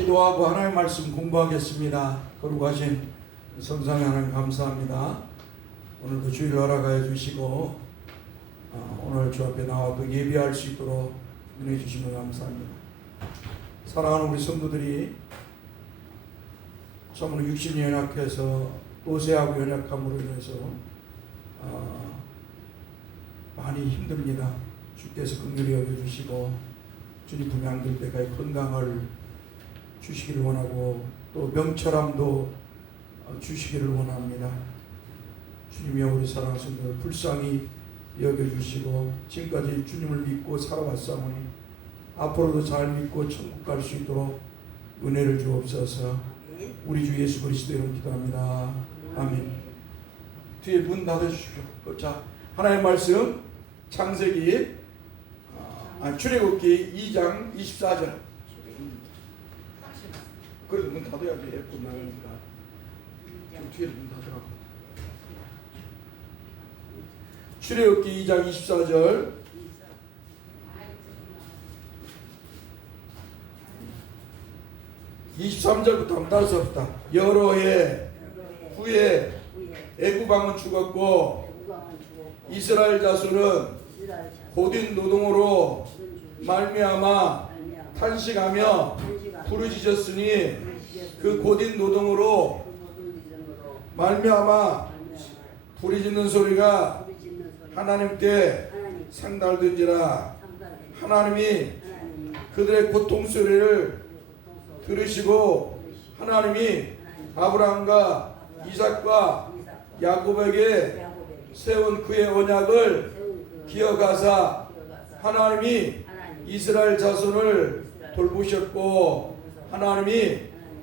기도하고 하나님의 말씀 공부하겠습니다. 거룩하신 성삼위 하나님 감사합니다. 오늘도 주일 허락하여 주시고 오늘 주 앞에 나와도 예배할 수 있도록 은혜 주시면 감사합니다. 사랑하는 우리 성도들이 참으로 육신이 연약해서 노쇠하고 연약함으로 인해서 많이 힘듭니다. 주께서 긍휼히 여겨주시고 주님 품에 안길 때까지 건강을 주시기를 원하고 또 명철함도 주시기를 원합니다. 주님이여 우리 사랑하는 성도들 불쌍히 여겨주시고 지금까지 주님을 믿고 살아왔사오니 앞으로도 잘 믿고 천국 갈 수 있도록 은혜를 주옵소서. 우리 주 예수 그리스도 이름 기도합니다. 아멘. 뒤에 문 닫아주십시오. 자, 하나님의 말씀 창세기 출애굽기 2장 24절. 그래도 문 닫아야지. 예쁜 나니까. 좀 뒤에 문 닫으라고. 출애굽기 2장 24절. 23절부터 한번 따라서봅시다. 여러 해 후에 애굽 왕은 죽었고 이스라엘 자손은 고된 노동으로 말미암아 탄식하며 부르짖었으니 그 고된 노동으로 말미암아 부르짖는 소리가 하나님께 상달된지라. 하나님이 그들의 고통 소리를 들으시고 하나님이 아브라함과 이삭과 야곱에게 세운 그의 언약을 기억하사 하나님이 이스라엘 자손을 돌보셨고 하나님이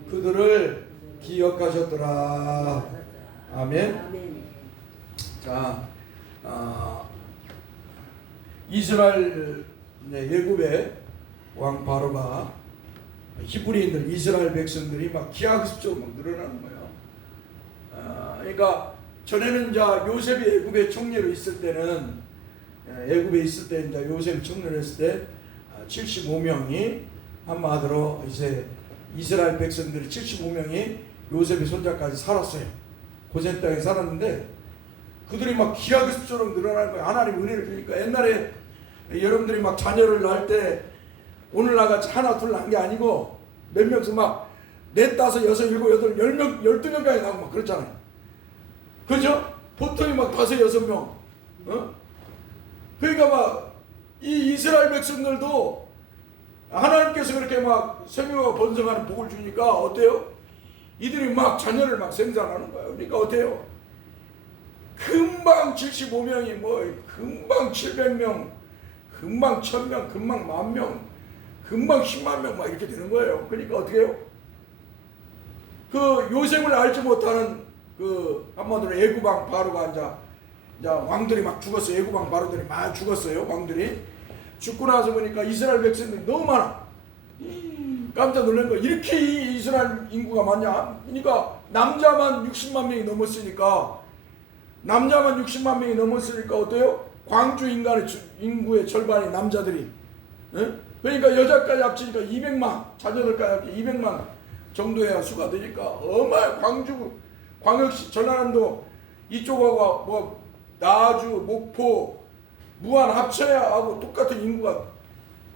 그들을 기억하셨더라. 아멘. 자, 이스라엘 애굽의 왕 바로가 히브리인들 이스라엘 백성들이 막 기하급수적으로 막 늘어나는 거예요. 그러니까 전에는 이제 요셉이 애굽에 총리로 있을 때는 애굽에 있을 때 이제 요셉이 총리를 했을 때 75명이 한마디로 이제 이스라엘 백성들이 75명이 요셉의 손자까지 살았어요. 고센 땅에 살았는데 그들이 막 기하급수적으로 늘어나는 거예요. 하나님 은혜를 주니까. 옛날에 여러분들이 막 자녀를 낳을 때 오늘 나같이 하나 둘 낳은 게 아니고 몇 명씩 막 넷, 다섯, 여섯, 일곱, 여덟, 10명, 12명까지 나오고 막 그렇잖아요. 그죠? 보통이 막 다섯, 여섯 명. 그러니까 막 이 이스라엘 백성들도 하나님께서 그렇게 막 생명과 번성하는 복을 주니까 어때요? 이들이 막 자녀를 막 생산하는 거예요. 그러니까 어때요? 금방 75명이 뭐 금방 700명, 금방 1000명, 금방 10,000명, 금방 10만 명 막 이렇게 되는 거예요. 그러니까 어떻게 해요? 그 요셉을 알지 못하는 그 한마디로 애굽 왕 바로가 이제 왕들이 막 죽었어요. 애굽 왕 바로들이 막 죽었어요. 왕들이 죽고 나서 보니까 이스라엘 백성들이 너무 많아. 깜짝 놀란 거야. 이렇게 이스라엘 인구가 많냐? 그러니까 남자만 60만 명이 넘었으니까 어때요? 광주 인구의 절반이 남자들이. 그러니까 여자까지 합치니까 200만, 자녀들까지 합치니까 200만 정도의 수가 되니까 광역시 전라남도 이쪽하고 뭐 나주, 목포, 무안 합쳐야 하고 똑같은 인구가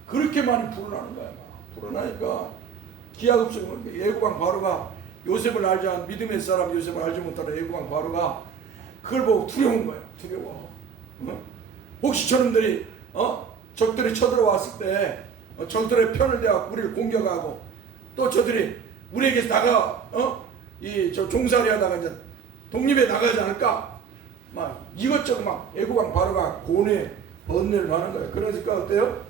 그렇게 많이 불어나는 거야. 불어나니까 기하급수적으로 애굽왕 바로가 요셉을 알지 않은 믿음의 사람 요셉을 알지 못하는 애굽왕 바로가 그걸 보고 두려운 거야. 두려워. 혹시 저놈들이 적들이 쳐들어왔을 때 적들의 편을 대하고 우리를 공격하고 또 저들이 우리에게서 나가 저 종살이 하다가 이제 독립에 나가지 않을까? 막 이것저것 막 애굽왕 바로가 고뇌 번뇌를 하는 거예요. 그러니까 어때요?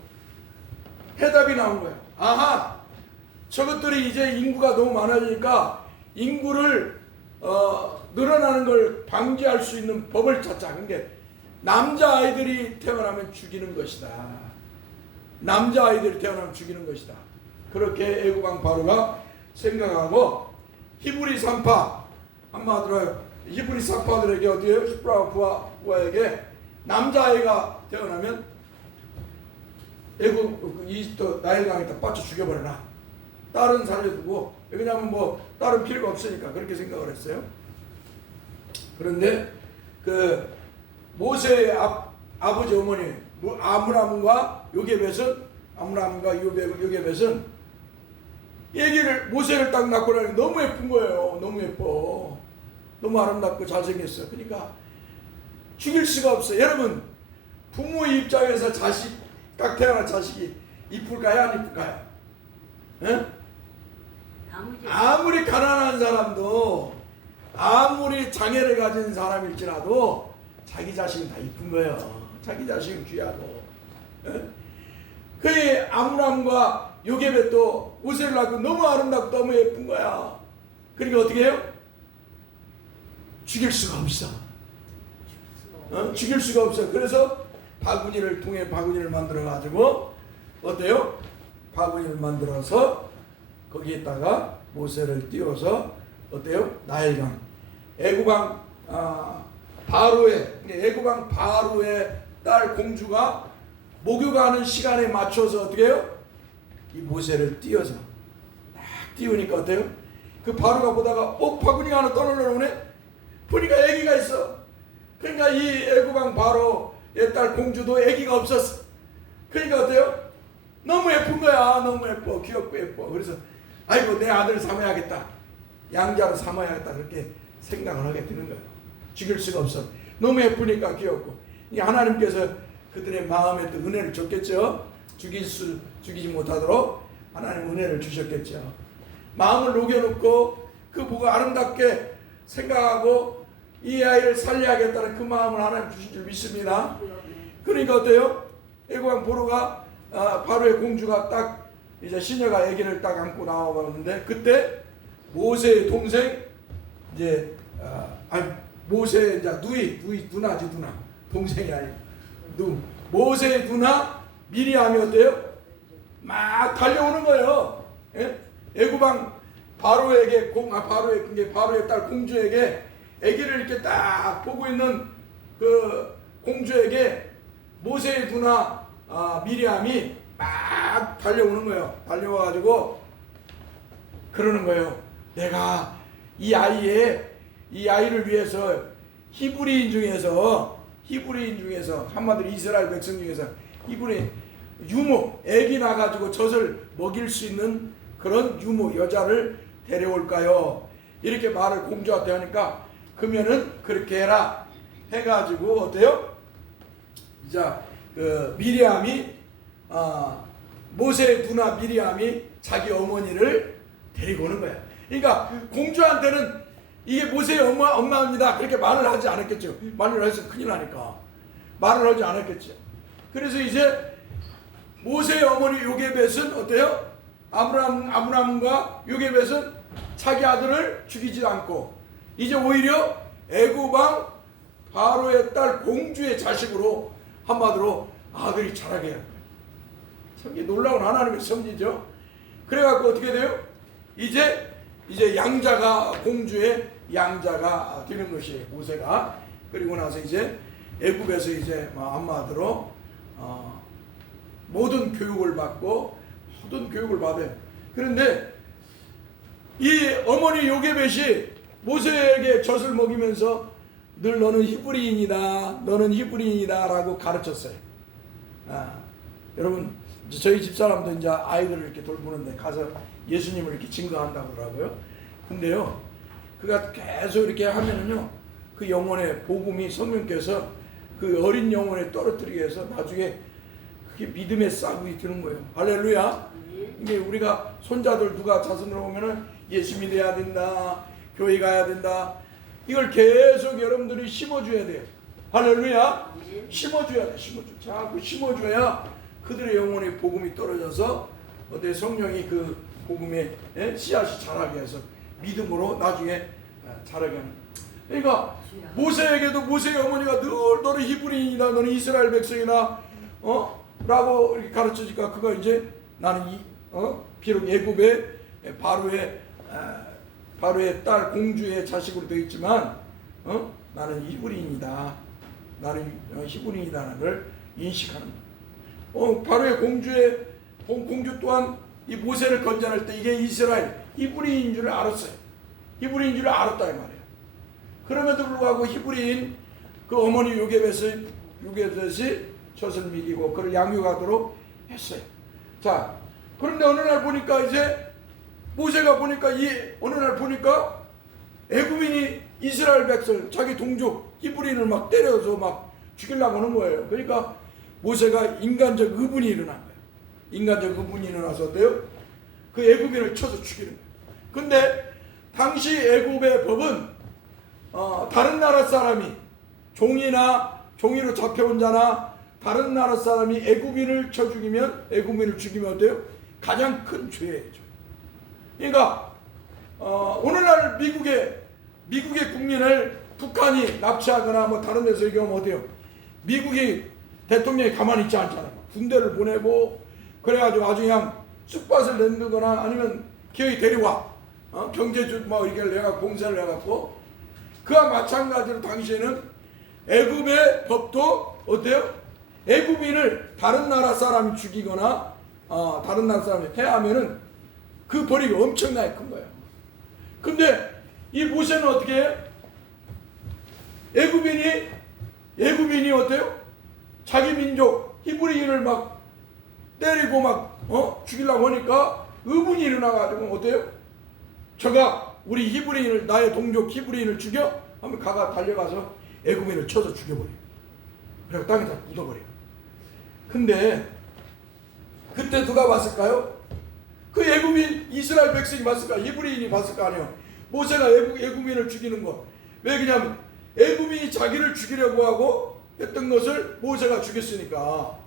해답이 나온 거예요. 아하, 저것들이 이제 인구가 너무 많아지니까 인구를 늘어나는 걸 방지할 수 있는 법을 찾자. 그게 남자아이들이 태어나면 죽이는 것이다. 남자아이들이 태어나면 죽이는 것이다. 그렇게 애굽왕 바로가 생각하고 히브리 산파 한마디로 히브리 산파들에게 어디에요? 히브리와 부하에게 남자아이가 태어나면 애굽 이집트 나일강에다 빠져 죽여버려라. 딸은 살려두고, 왜냐하면 뭐 딸은 필요가 없으니까 그렇게 생각을 했어요. 그런데 그 모세의 아버지 어머니 아므람과 요게벳은 얘기를 모세를 딱 낳고 나니 너무 예쁜 거예요. 너무 예뻐. 너무 아름답고 잘생겼어. 그러니까 죽일 수가 없어요. 여러분, 부모의 입장에서 딱 태어난 자식이 이쁠까요? 안 이쁠까요? 에? 아무리 가난한 사람도, 아무리 장애를 가진 사람일지라도 자기 자식은 다 이쁜 거예요. 자기 자식은 귀하고. 그 아므람과 요게벳도 모세를 낳고 너무 아름답고 너무 예쁜 거야. 그러니까 어떻게 해요? 죽일 수가 없어. 죽일 수가 없어. 그래서 바구니를 통에 바구니를 만들어 가지고 어때요? 바구니를 만들어서 거기에다가 모세를 띄워서 어때요? 나일강 애굽왕 애굽왕 바로의 딸 공주가 목욕하는 시간에 맞춰서 어떻게 해요? 이 모세를 띄워서 딱 띄우니까 어때요? 그 바로가 보다가 바구니가 하나 떠올라오네. 보니까 아기가 있어. 그러니까 이 애굽왕 바로의 딸 공주도 아기가 없었어. 그러니까 어때요? 너무 예쁜 거야. 너무 예뻐. 귀엽고 예뻐. 그래서 아이고 내 아들 삼아야겠다. 양자로 삼아야겠다. 그렇게 생각을 하게 되는 거예요. 죽일 수가 없어. 너무 예쁘니까 귀엽고. 하나님께서 그들의 마음에 또 은혜를 줬겠죠. 죽이지 못하도록 하나님 은혜를 주셨겠죠. 마음을 녹여놓고 그 보고 아름답게 생각하고 이 아이를 살려야겠다는 그 마음을 하나님 주신 줄 믿습니다. 그러니까 어때요? 애굽왕 바로의 공주가 딱 이제 시녀가 아기를 딱 안고 나와봤는데 그때 모세의 동생 이제 모세의 이제 누나지 누나 동생이 아니고 모세의 누나 미리암이 어때요? 막 달려오는 거예요. 예? 애굽왕 바로의 딸 공주에게 아기를 이렇게 딱 보고 있는 그 공주에게 모세의 누나 미리암이 막 달려오는 거예요. 달려와가지고 그러는 거예요. 내가 이 아이를 위해서 히브리인 중에서 한마디로 이스라엘 백성 중에서 히브리 유모 아기 나가지고 젖을 먹일 수 있는 그런 유모 여자를 데려올까요? 이렇게 말을 공주한테 하니까 그러면은 그렇게 해라 해가지고 어때요? 자, 그 미리암이 모세의 누나 미리암이 자기 어머니를 데리고 오는 거야. 그러니까 공주한테는 이게 모세의 엄마입니다. 그렇게 말을 하지 않았겠죠. 말을 해서 큰일 나니까 말을 하지 않았겠죠. 그래서 이제 모세의 어머니 요게벳은 어때요? 아므람과 요게벳은 자기 아들을 죽이지 않고 이제 오히려 애굽왕 바로의 딸 공주의 자식으로 한마디로 아들이 자라게 한 거예요. 참 놀라운 하나님의 섭리죠. 그래갖고 어떻게 돼요? 이제 공주의 양자가 되는 것이 모세가. 그리고 나서 이제 애굽에서 이제 한마디로 모든 교육을 받아요. 그런데 이 어머니 요게벳이 모세에게 젖을 먹이면서 늘 너는 히브리인이다 라고 가르쳤어요. 여러분 저희 집사람도 이제 아이들을 이렇게 돌보는데 가서 예수님을 이렇게 증거한다고 그러고요. 근데요 그가 계속 이렇게 하면은요 그 영혼의 복음이 성령께서 그 어린 영혼에 떨어뜨리기 위해서 나중에 그게 믿음의 싹이 드는 거예요. 할렐루야. 이게 우리가 손자들 누가 자손으로 오면은 예수 믿어야 된다, 교회 가야 된다, 이걸 계속 여러분들이 심어줘야 돼요. 할렐루야. 심어줘야 돼. 자꾸 심어줘야 그들의 영혼의 복음이 떨어져서 어때 성령이 그 복음의 씨앗이 자라게 해서 믿음으로 나중에 자라게 하는. 그러니까 모세에게도 모세의 어머니가 늘 너는 히브리인이다, 너는 이스라엘 백성이다 라고 이렇게 가르쳐주니까 그가 이제 나는 비록 애굽의 바로의 딸 공주의 자식으로 되어 있지만 나는 히브리인이다, 나는 히브리인이다는 걸 인식하는 거예요. 바로의 공주 또한 이 모세를 건져낼 때 이게 이스라엘 히브리인 줄 알았어요. 히브리인 줄 알았다 이 말이에요. 그럼에도 불구하고 히브리인 그 어머니 요게벳이 젖을 먹이고 그를 양육하도록 했어요. 자, 그런데 어느 날 보니까 이제 모세가 보니까 어느 날 보니까 애굽인이 이스라엘 백성 자기 동족 히브리인을 막 때려서 막 죽이려고 하는 거예요. 그러니까 모세가 인간적 의분이 일어난 거예요. 인간적 의분이 일어나서 어때요? 그 애굽인을 쳐서 죽이는 거예요. 근데 당시 애굽의 법은 다른 나라 사람이 종이로 잡혀온 자나 다른 나라 사람이 애굽인을 죽이면 어때요? 가장 큰 죄예요. 그러니까 오늘날 미국의 국민을 북한이 납치하거나 뭐 다른 데서 얘기하면 어때요? 미국이 대통령이 가만히 있지 않잖아요. 군대를 보내고 그래가지고 아주 그냥 쑥밭을 내두거나 아니면 기어이 데려와 경제주 뭐 이렇게 내가 공세를 해갖고 그와 마찬가지로 당시에는 애굽의 법도 어때요? 애굽인을 다른 나라 사람이 죽이거나 다른 나라 사람이 해하면은 그 벌이 엄청나게 큰 거예요. 근데 이 모세는 어떻게 해요? 애굽인이 어때요? 자기 민족 히브리인을 막 때리고 막 죽이려고 하니까 의분이 일어나가지고 어때요? 저가 우리 히브리인을 나의 동족 히브리인을 죽여? 하면 가가 달려가서 애굽인을 쳐서 죽여버려요. 그리고 땅에다 묻어버려요. 근데 그때 누가 봤을까요? 그 애굽인 이스라엘 백성이 봤을까? 히브리인이 봤을 거 아니에요. 모세가 애굽인을 죽이는 거. 왜 그러냐면 애굽인이 자기를 죽이려고 하고 했던 것을 모세가 죽였으니까.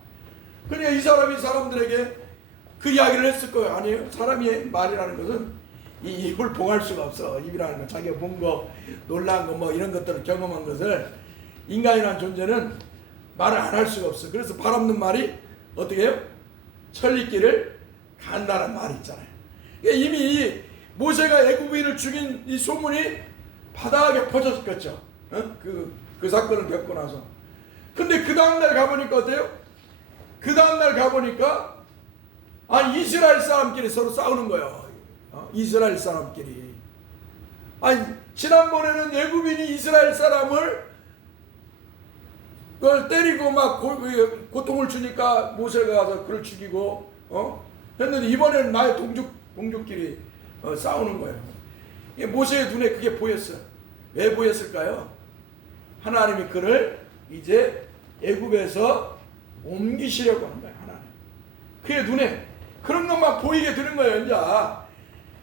그러니까 이 사람이 사람들에게 그 이야기를 했을 거예요. 아니에요. 사람이 말이라는 것은 이 입을 봉할 수가 없어. 입이라는 건 자기가 본 거, 놀란 거, 뭐 이런 것들을 경험한 것을 인간이라는 존재는 말을 안 할 수가 없어. 그래서 발 없는 말이 어떻게 해요? 천리길을 간다는 말이 있잖아요. 그러니까 이미 이 모세가 애굽인을 죽인 이 소문이 바닥에 퍼졌겠죠. 그 사건을 겪고 나서. 근데 그 다음날 가보니까 어때요? 그 다음날 가보니까 이스라엘 사람끼리 서로 싸우는 거예요. 이스라엘 사람끼리. 지난번에는 애굽인이 이스라엘 사람을 그걸 때리고 막 고통을 주니까 모세가 가서 그를 죽이고 했는데 이번에는 나의 동족끼리 싸우는 거예요. 모세의 눈에 그게 보였어요. 왜 보였을까요? 하나님이 그를 이제 애굽에서 옮기시려고 하는 거예요. 하나님. 그의 눈에 그런 것만 보이게 되는 거예요. 이제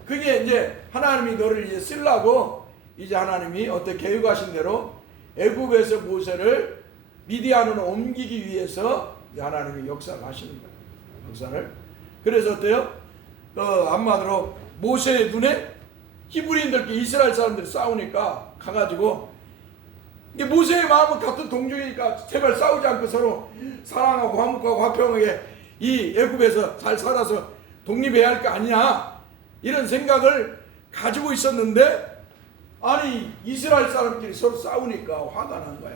그게 이제 하나님이 너를 이제 쓰려고 이제 하나님이 어떻게 계획하신 대로 애굽에서 모세를 미디안으로 옮기기 위해서 하나님이 역사를 하시는 거예요. 역사를. 그래서 어때요? 한마디로 모세의 눈에 히브리인들끼리 이스라엘 사람들이 싸우니까 가가지고 이게 모세의 마음은 같은 동족이니까 제발 싸우지 않고 서로 사랑하고 화목하고 화평하게 이 애굽에서 잘 살아서 독립해야 할 거 아니냐 이런 생각을 가지고 있었는데 이스라엘 사람끼리 서로 싸우니까 화가 난 거야.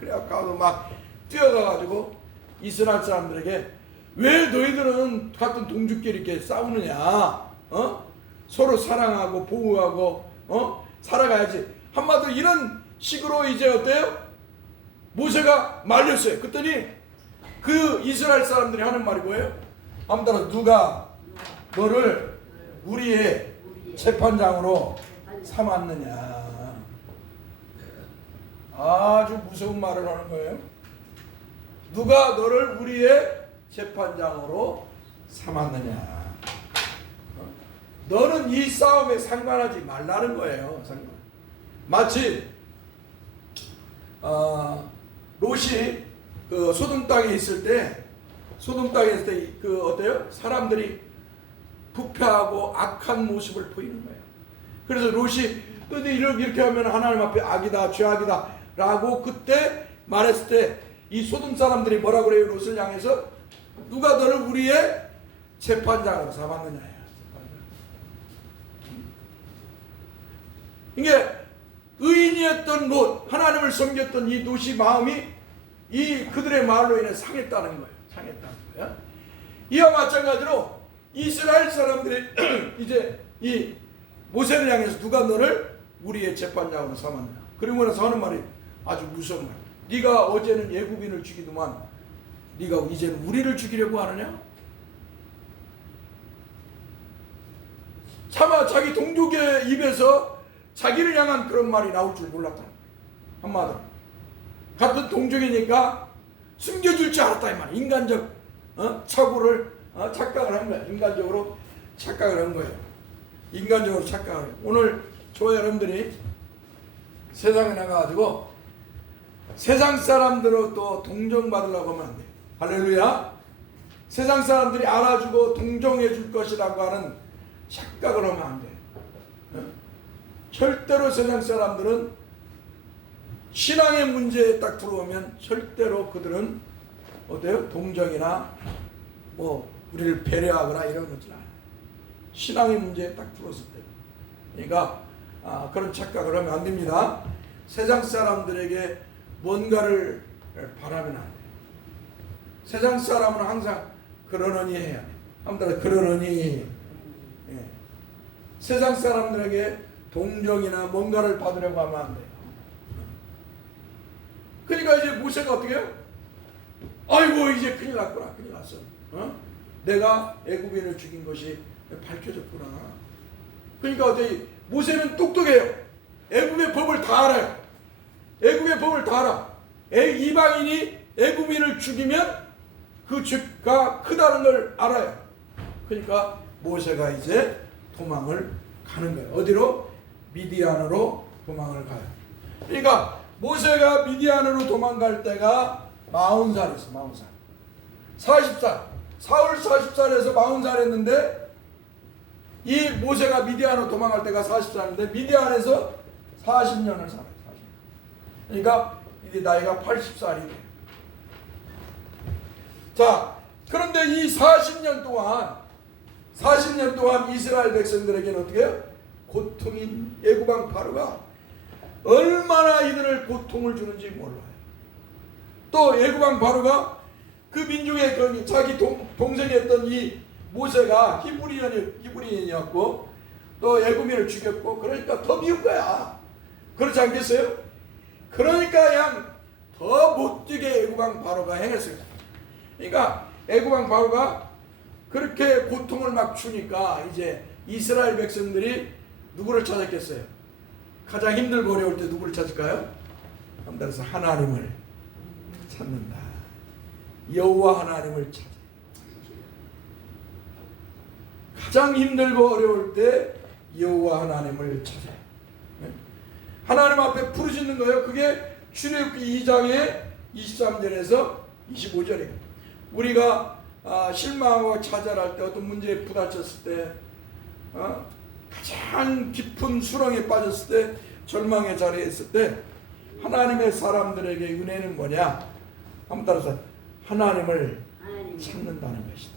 그래갖고 막 뛰어가가지고 이스라엘 사람들에게 왜 너희들은 같은 동족끼리 이렇게 싸우느냐? 서로 사랑하고 보호하고 살아가야지. 한마디로 이런 식으로 이제 어때요? 모세가 말렸어요. 그랬더니 그 이스라엘 사람들이 하는 말이 뭐예요? 아무튼 누가 너를 우리의 재판장으로 삼았느냐. 아주 무서운 말을 하는 거예요. 누가 너를 우리의 재판장으로 삼았느냐. 너는 이 싸움에 상관하지 말라는 거예요. 마치 롯이 그 소돔 땅에 있을 때 그 어때요? 사람들이 부패하고 악한 모습을 보이는 거예요. 그래서 롯이 너희 이렇게 하면 하나님 앞에 악이다, 죄악이다 라고 그때 말했을 때 이 소돔 사람들이 뭐라 그래요? 롯을 향해서 누가 너를 우리의 재판장으로 삼았느냐. 이게 의인이었던 롯, 하나님을 섬겼던 이 롯이 마음이 이 그들의 말로 인해 상했다는 거예요. 상했다는 거예요. 이와 마찬가지로 이스라엘 사람들이 이제 이 모세를 향해서 누가 너를 우리의 재판장으로 삼았느냐. 그리고 나서 하는 말이 아주 무서운 말. 네가 어제는 애굽인을 죽이더만 네가 이제는 우리를 죽이려고 하느냐? 차마 자기 동족의 입에서 자기를 향한 그런 말이 나올 줄 몰랐다. 한마디로 같은 동족이니까 숨겨줄 줄 알았다 이 말. 인간적 착오를 착각을 한 거야. 인간적으로 착각을 한 거예요. 인간적으로 착각을 해요. 오늘 저와 여러분들이 세상에 나가가지고 세상 사람들로 또 동정받으려고 하면 안 돼. 할렐루야. 세상 사람들이 알아주고 동정해 줄 것이라고 하는 착각을 하면 안 돼. 절대로 세상 사람들은 신앙의 문제에 딱 들어오면 절대로 그들은 어때요? 동정이나 뭐 우리를 배려하거나 이런 것들 아니에요. 신앙의 문제에 딱 들어왔을 때. 그러니까 그런 착각을 하면 안 됩니다. 세상 사람들에게 뭔가를 바라면 안 돼요. 세상 사람은 항상 그러느니 해야 돼요. 한번 그러느니. 예. 세상 사람들에게 동정이나 뭔가를 받으려고 하면 안 돼요. 그러니까 이제 모세가 어떻게 해요? 아이고 이제 큰일 났구나. 큰일 났어. 내가 애굽인을 죽인 것이 밝혀졌구나. 그러니까 어떻게 모세는 똑똑해요. 애굽의 법을 다 알아요. 애굽의 법을 다 알아. 이방인이 애굽인을 죽이면 그 죄가 크다는 걸 알아요. 그러니까 모세가 이제 도망을 가는 거예요. 어디로? 미디안으로 도망을 가요. 그러니까 모세가 미디안으로 도망갈 때가 40살이었어. 40살. 40살. 사울 40살에서 40살 했는데 이 모세가 미디안으로 도망갈 때가 40살인데 미디안에서 40년을 살아요. 40년. 그러니까 이제 나이가 80살이 돼요. 자, 그런데 이 40년 동안 이스라엘 백성들에게는 어떻게 해요? 고통인 애굽왕 바로가 얼마나 이들을 고통을 주는지 몰라요. 또 애굽왕 바로가 그 민족의 자기 동생이었던 이 모세가 히브리인이었고 또 애굽인을 죽였고 그러니까 더 미운 거야. 그렇지 않겠어요? 그러니까 그냥 더 못되게 애굽왕 바로가 행했어요. 그러니까 애굽왕 바로가 그렇게 고통을 막 주니까 이제 이스라엘 백성들이 누구를 찾았겠어요? 가장 힘들고 어려울 때 누구를 찾을까요? 따라서 하나님을 찾는다. 여호와 하나님을 찾아. 가장 힘들고 어려울 때 여호와 하나님을 찾아. 하나님 앞에 부르짖는 거예요. 그게 출애굽기 2장의 23절에서 25절이에요. 우리가 실망하고 좌절할 때 어떤 문제에 부딪혔을 때 가장 깊은 수렁에 빠졌을 때 절망의 자리에 있을 때 하나님의 사람들에게 은혜는 뭐냐? 한번 따라서 하나님을 찾는다는 것이다.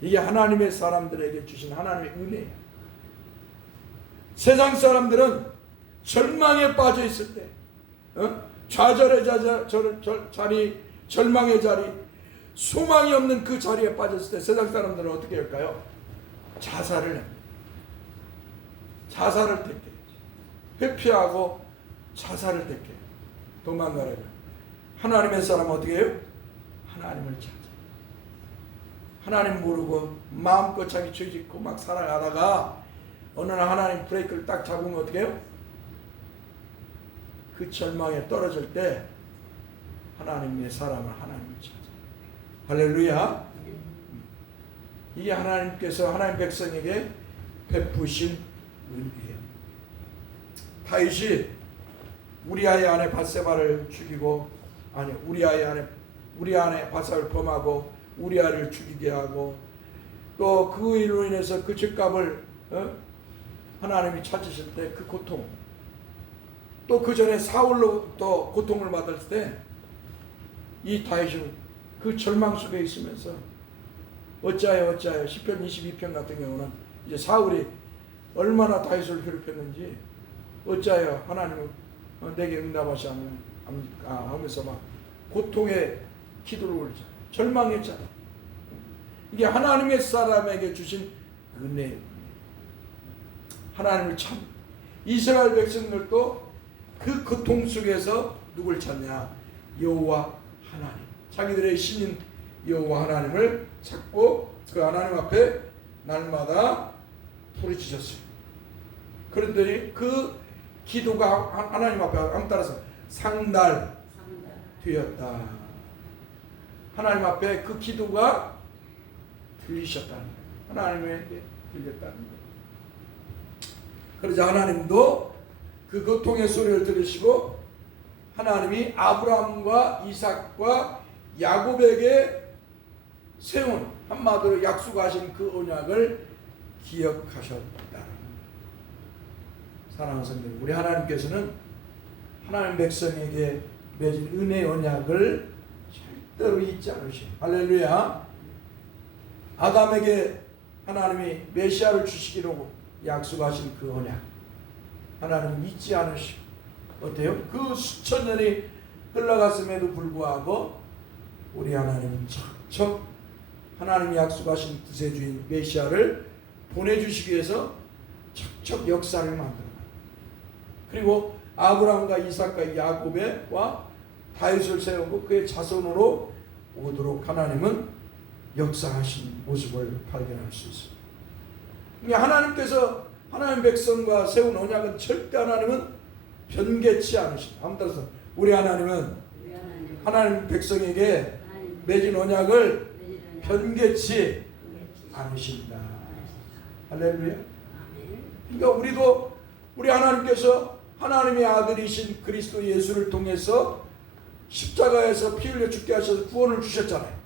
이게 하나님의 사람들에게 주신 하나님의 은혜예요. 세상 사람들은 절망에 빠져 있을 때 좌절의 자리, 절망의 자리, 소망이 없는 그 자리에 빠졌을 때 세상 사람들은 어떻게 할까요? 자살을 합니다. 자살을 택해. 회피하고 자살을 택해. 도망가려고. 하나님의 사람은 어떻게 해요? 하나님을 찾아. 하나님 모르고 마음껏 자기 죄 짓고 막 살아가다가 어느 날 하나님 브레이크를 딱 잡으면 어떻게 해요? 그 절망에 떨어질 때 하나님의 사람은 하나님을 찾아. 할렐루야. 이게 하나님께서 하나님 백성에게 베푸신 은혜예요. 다윗이 우리아의 아내 밧세바를 죽이고 우리 아내 밧세바를 범하고 우리아를 죽이게 하고 또 그 일로 인해서 그 죄값을 하나님이 찾으실 때 그 고통, 또 그 전에 사울로 또 고통을 받았을 때 이 다윗은 그 절망 속에 있으면서 어찌하여 시편 22편 같은 경우는 이제 사울이 얼마나 다윗을 괴롭혔는지 어찌하여 하나님은 내게 응답하시 하면서 막 고통의 기도를 올리잖아요. 절망했잖아요. 이게 하나님의 사람에게 주신 은혜. 하나님을 참 이스라엘 백성들도 그 고통 속에서 누굴 찾냐? 여호와 하나님. 자기들의 신인 여호와 하나님을 찾고 그 하나님 앞에 날마다 부르짖었어요. 그런더니 그 기도가 하나님 앞에 따라서 상달되었다. 하나님 앞에 그 기도가 들리셨다는 거예요. 하나님에게 들렸다는 거예요. 그러자 하나님도 그 고통의 소리를 들으시고 하나님이 아브라함과 이삭과 야곱에게 세운 한마디로 약속하신 그 언약을 기억하셨다. 사랑하는 성도님, 우리 하나님께서는 하나님 백성에게 맺은 은혜 언약을 절대로 잊지 않으셔요. 할렐루야. 아담에게 하나님이 메시아를 주시기로 약속하신 그 언약 하나님은 잊지 않으시고 어때요? 그 수천 년이 흘러갔음에도 불구하고 우리 하나님은 척척 하나님이 약속하신 구세주인 메시아를 보내주시기 위해서 척척 역사를 만들어요. 그리고 아브라함과 이삭과 야곱과 다윗을 세우고 그의 자손으로 오도록 하나님은 역사하신 모습을 발견할 수 있습니다. 하나님께서 하나님 백성과 세운 언약은 절대 하나님은 변개치 않으십니다. 아무 따라서 우리 하나님은 하나님 백성에게 맺은 언약을 변개치 않으십니다. 할렐루야. 그러니까 우리도 우리 하나님께서 하나님의 아들이신 그리스도 예수를 통해서 십자가에서 피 흘려 죽게 하셔서 구원을 주셨잖아요.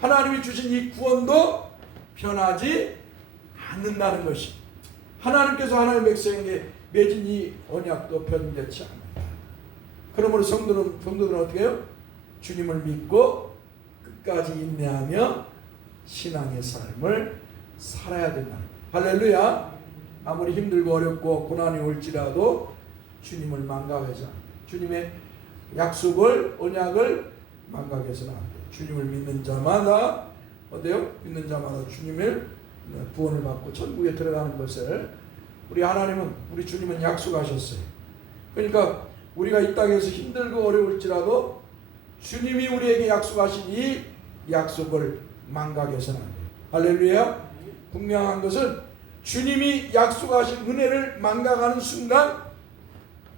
하나님이 주신 이 구원도 변하지 않는다는 것이 하나님께서 하나님 백성에게 맺은 이 언약도 변되지 않는다. 그러므로 성도들은 어떻게 해요? 주님을 믿고 끝까지 인내하며 신앙의 삶을 살아야 된다. 할렐루야. 아무리 힘들고 어렵고 고난이 올지라도 주님을 망각하지 않아요. 주님의 약속을 언약을 망각해서는 안 돼요. 주님을 믿는 자마다 어때요? 믿는 자마다 주님을 구원을 받고 천국에 들어가는 것을 우리 하나님은 우리 주님은 약속하셨어요. 그러니까 우리가 이 땅에서 힘들고 어려울지라도 주님이 우리에게 약속하신 이 약속을 망각해서는 안 돼요. 할렐루야. 분명한 것은 주님이 약속하신 은혜를 망각하는 순간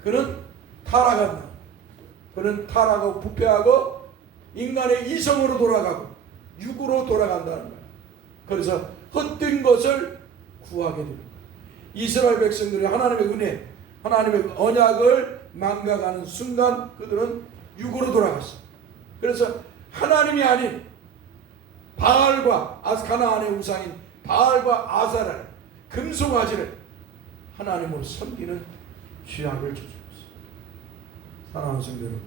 그는 타락한다. 그는 타락하고 부패하고 인간의 이성으로 돌아가고 육으로 돌아간다는 거예요. 그래서 헛된 것을 구하게 됩니다. 이스라엘 백성들이 하나님의 은혜, 하나님의 언약을 망각하는 순간 그들은 육으로 돌아갔어요. 그래서 하나님이 아닌 바알과 가나안의 우상인 바알과 아사라를 금송아지를 하나님으로 섬기는 죄악을 저질렀어요. 사랑하는 성도 여러분,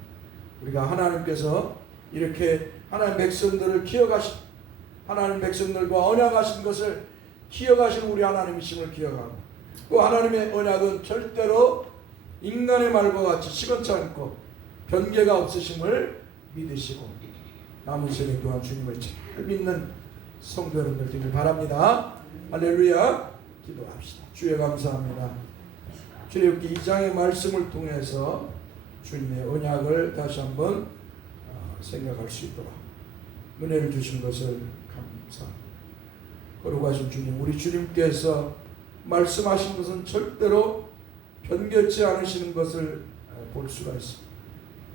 우리가 하나님께서 이렇게 하나님 백성들을 기억하신 하나님 백성들과 언약하신 것을 기억하신 우리 하나님이심을 기억하고 그 하나님의 언약은 절대로 인간의 말과 같이 시건치 않고 변개가 없으심을 믿으시고 남은 생애 동안 주님을 잘 믿는 성도 여러분들 되길 바랍니다. 할렐루야. 기도합시다. 주여 감사합니다. 출애굽기 2장의 말씀을 통해서 주님의 언약을 다시 한번 생각할 수 있도록 은혜를 주신 것을 감사합니다. 거룩하신 주님, 우리 주님께서 말씀하신 것은 절대로 변개치 않으시는 것을 볼 수가 있습니다.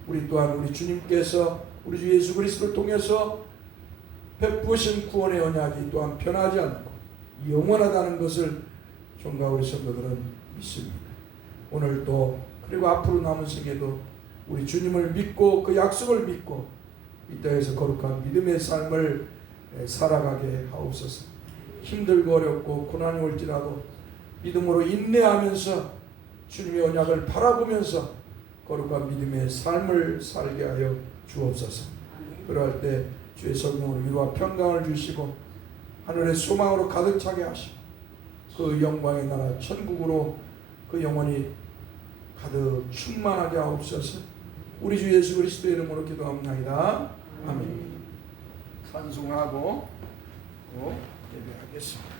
우리 또한 우리 주님께서 우리 주 예수 그리스도를 통해서 베푸신 구원의 언약이 또한 변하지 않고 영원하다는 것을 종가 우리 성도들은 믿습니다. 오늘도 그리고 앞으로 남은 생에도 우리 주님을 믿고 그 약속을 믿고 이 땅에서 거룩한 믿음의 삶을 살아가게 하옵소서. 힘들고 어렵고 고난이 올지라도 믿음으로 인내하면서 주님의 언약을 바라보면서 거룩한 믿음의 삶을 살게 하여 주옵소서. 그러할 때 주의 성령으로 위로와 평강을 주시고 하늘의 소망으로 가득 차게 하시고 그 영광의 나라 천국으로 그 영혼이 가득 충만하게 하옵소서. 우리 주 예수 그리스도의 이름으로 기도합니다. 아멘. 찬송하고 드리고 예배하겠습니다.